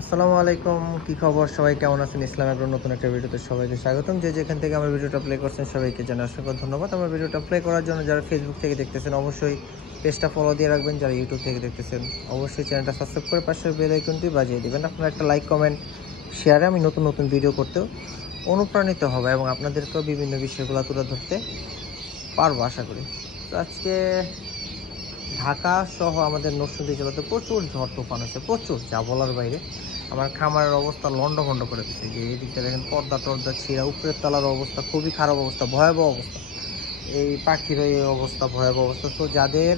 আসসালামু আলাইকুম, কি খবর? সবাই কেমন আছেন? ইসলাম এগ্রোর নতুন একটা ভিডিওতে সবাইকে স্বাগতম। যে যেখান থেকে আমার ভিডিওটা প্লে করছেন সবাইকে জানাই অসংখ্য ধন্যবাদ। আমার ভিডিওটা প্লে করার জন্য যারা ফেসবুক থেকে দেখতেছেন অবশ্যই পেজটা ফলো দিয়ে রাখবেন, যারা ইউটিউব থেকে দেখতেছেন অবশ্যই চ্যানেলটা সাবস্ক্রাইব করে পাশের বেল আইকনটি বাজিয়ে দিবেন। আপনারা একটা লাইক, কমেন্ট, শেয়ারে আমি নতুন নতুন ভিডিও করতেও অনুপ্রাণিত হবে এবং আপনাদেরকেও বিভিন্ন বিষয়গুলো তুলে ধরতে পারবো আশা করি। তো আজকে ঢাকা সহ আমাদের নরসিংদী জেলাতে প্রচুর ঝড় তুফান হচ্ছে, প্রচুর, যা বলার বাইরে। আমার খামারের অবস্থা লন্ডভন্ড করে দিচ্ছে, যে এই দিকটা দেখেন পর্দা টর্দা ছিঁড়া, উপরের তলার অবস্থা খুবই খারাপ অবস্থা, ভয়াবহ অবস্থা। এই পাখির এই অবস্থা, ভয়াবহ অবস্থা। তো যাদের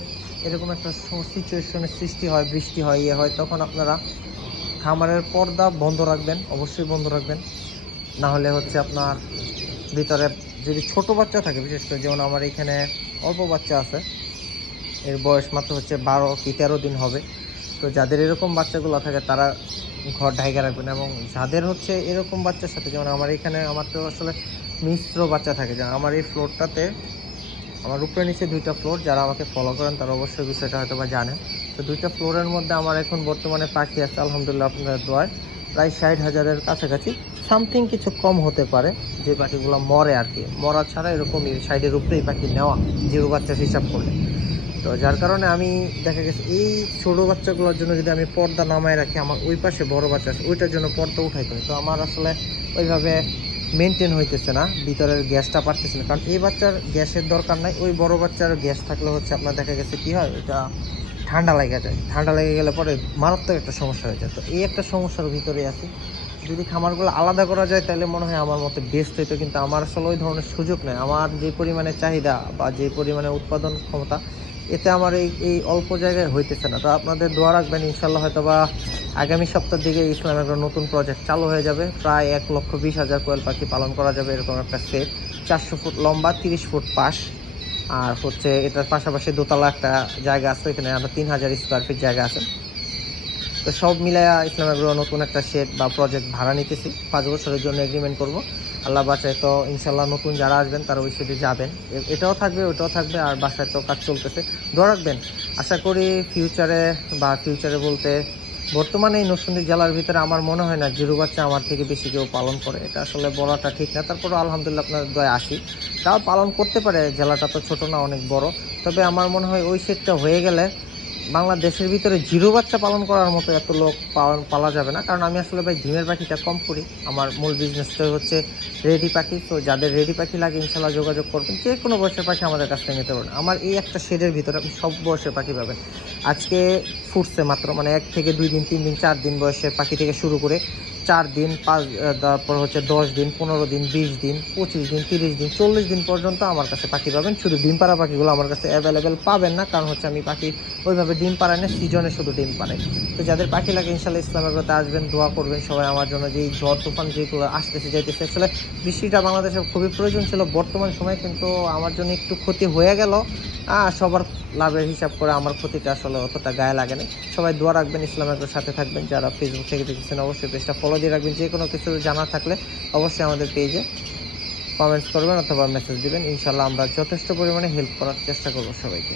এরকম একটা সিচুয়েশনের সৃষ্টি হয়, বৃষ্টি হয়, ইয়ে হয়, তখন আপনারা খামারের পর্দা বন্ধ রাখবেন, অবশ্যই বন্ধ রাখবেন। না হলে হচ্ছে আপনার ভিতরে যদি ছোট বাচ্চা থাকে, বিশেষ করে যেমন আমার এখানে অল্প বাচ্চা আছে, এর বয়স মাত্র হচ্ছে 12 কি 13 দিন হবে। তো যাদের এরকম বাচ্চাগুলো থাকে তারা ঘর ঢাইকা রাখবেন, এবং যাদের হচ্ছে এরকম বাচ্চার সাথে, যেমন আমার এখানে আমার তো আসলে মিশ্র বাচ্চা থাকে, যেমন আমার এই ফ্লোরটাতে আমার উপরে নিচে দুইটা ফ্লোর, যারা আমাকে ফলো করেন তারা অবশ্যই বিষয়টা হয়তো বা জানেন। তো দুইটা ফ্লোরের মধ্যে আমার এখন বর্তমানে পাখি আছে আলহামদুলিল্লাহ আপনাদের দোয়ায় প্রায় 60,000-এর কাছাকাছি। সামথিং কিছু কম হতে পারে, যে পাখিগুলো মরে আর কি, মরা ছাড়া এরকমই 60-এর উপরেই পাখি নেওয়া, জিরো বাচ্চার হিসাব করলে। তো যার কারণে আমি দেখা গেছে এই ছোটো বাচ্চাগুলোর জন্য যদি আমি পর্দা নামায় রাখি, আমার ওই পাশে বড় বাচ্চা আছে ওইটার জন্য পর্দা উঠাইতে হয়। তো আমার আসলে ওইভাবে মেনটেন হইতেছে না, ভিতরের গ্যাসটা পারতেছে না, কারণ এই বাচ্চার গ্যাসের দরকার নাই। ওই বড় বাচ্চার গ্যাস থাকলে হচ্ছে আপনার দেখা গেছে কি হয়, এটা ঠান্ডা লেগে যায়, ঠান্ডা লেগে গেলে পরে মারাত্মক একটা সমস্যা হয়ে যায়। তো এই একটা সমস্যার ভিতরে আছি। যদি খামারগুলো আলাদা করা যায় তাহলে মনে হয় আমার মতে বেস্ট হইতো, কিন্তু আমার আসলে ওই ধরনের সুযোগ নেই। আমার যে পরিমাণে চাহিদা বা যে পরিমাণে উৎপাদন ক্ষমতা, এতে আমার এই অল্প জায়গায় হইতেছে না। তো আপনাদের দোয়া রাখবেন, ইনশাল্লাহ হয়তো বা আগামী সপ্তাহের দিকে ইসলাম একটা নতুন প্রজেক্ট চালু হয়ে যাবে। প্রায় 1,20,000 কোয়েল পাখি পালন করা যাবে, এরকম একটা সেট, 400 ফুট লম্বা, 30 ফুট পাশ। আর হচ্ছে এটার পাশাপাশি দোতলা একটা জায়গা আছে, এখানে আমরা 3,000 স্কোয়ার ফিট জায়গা আছে। তো সব মিলায়া ইসলাম এগ্রো নতুন একটা শেড বা প্রজেক্ট ভাড়া নিতেছি, 5 বছরের জন্য এগ্রিমেন্ট করব। আল্লাহ বাসায় তো ইনশাল্লাহ নতুন যারা আসবেন তারা ওই শেডে যাবেন, এটাও থাকবে ওটাও থাকবে, আর বাসায় তো কাজ চলতেছে, ধরে রাখবেন। আশা করি ফিউচারে বলতে বর্তমানে এই নরসিংদী জেলার ভিতরে আমার মনে হয় না জিরো বাচ্চা আমার থেকে বেশি কেউ পালন করে, এটা আসলে বলাটা ঠিক না। তারপরে আলহামদুলিল্লাহ আপনার দয়া আসি, তাও পালন করতে পারে, জেলাটা তো ছোট না, অনেক বড়। তবে আমার মনে হয় ওই শেডটা হয়ে গেলে বাংলাদেশের ভিতরে জিরো বাচ্চা পালন করার মতো এত লোক পালা যাবে না, কারণ আমি আসলে ভাই ডিমের পাখিটা কম করি। আমার মূল বিজনেসটাই হচ্ছে রেডি পাখি। তো যাদের রেডি পাখি লাগে ইনশাল্লাহ যোগাযোগ করবেন, যে কোনো বয়সের পাখি আমাদের কাছ থেকে নিতে পারবেন। আমার এই একটা শেডের ভিতরে আপনি সব বয়সের পাখি পাবেন। আজকে ফুটছে মাত্র, মানে 1 থেকে 2 দিন 3 দিন 4 দিন বয়সের পাখি থেকে শুরু করে 4 দিন 5, তারপর হচ্ছে 10 দিন 15 দিন 20 দিন 25 দিন 30 দিন 40 দিন পর্যন্ত আমার কাছে পাখি পাবেন। শুধু ডিম পাড়া পাখিগুলো আমার কাছে অ্যাভেলেবেল পাবেন না, কারণ হচ্ছে আমি পাখি ওইভাবে ডিম পাড়ায় না, সিজনে শুধু ডিম পাড়াই। তো যাদের পাখি লাগে ইনশাল্লাহ ইসলাম এগ্রোতে আসবেন, দোয়া করবেন সবাই আমার জন্য। যে এই ঝড় তুফান যেগুলো আসতেছে যাইতেছে, আসলে বৃষ্টিটা বাংলাদেশে খুবই প্রয়োজন ছিল বর্তমান সময়, কিন্তু আমার জন্য একটু ক্ষতি হয়ে গেল। সবার লাভের হিসাব করে আমার ক্ষতিটা আসলে অতটা গায়ে লাগে না। সবাই দোয়া রাখবেন, ইসলাম এগ্রোর সাথে থাকবেন। যারা ফেসবুক থেকে দেখছেন অবশ্যই পেজটা ফলো দিয়ে রাখবেন। যে কোনো কিছু জানা থাকলে অবশ্যই আমাদের পেজে কমেন্টস করবেন অথবা মেসেজ দিবেন, ইনশাল্লাহ আমরা যথেষ্ট পরিমাণে হেল্প করার চেষ্টা করবো সবাইকে।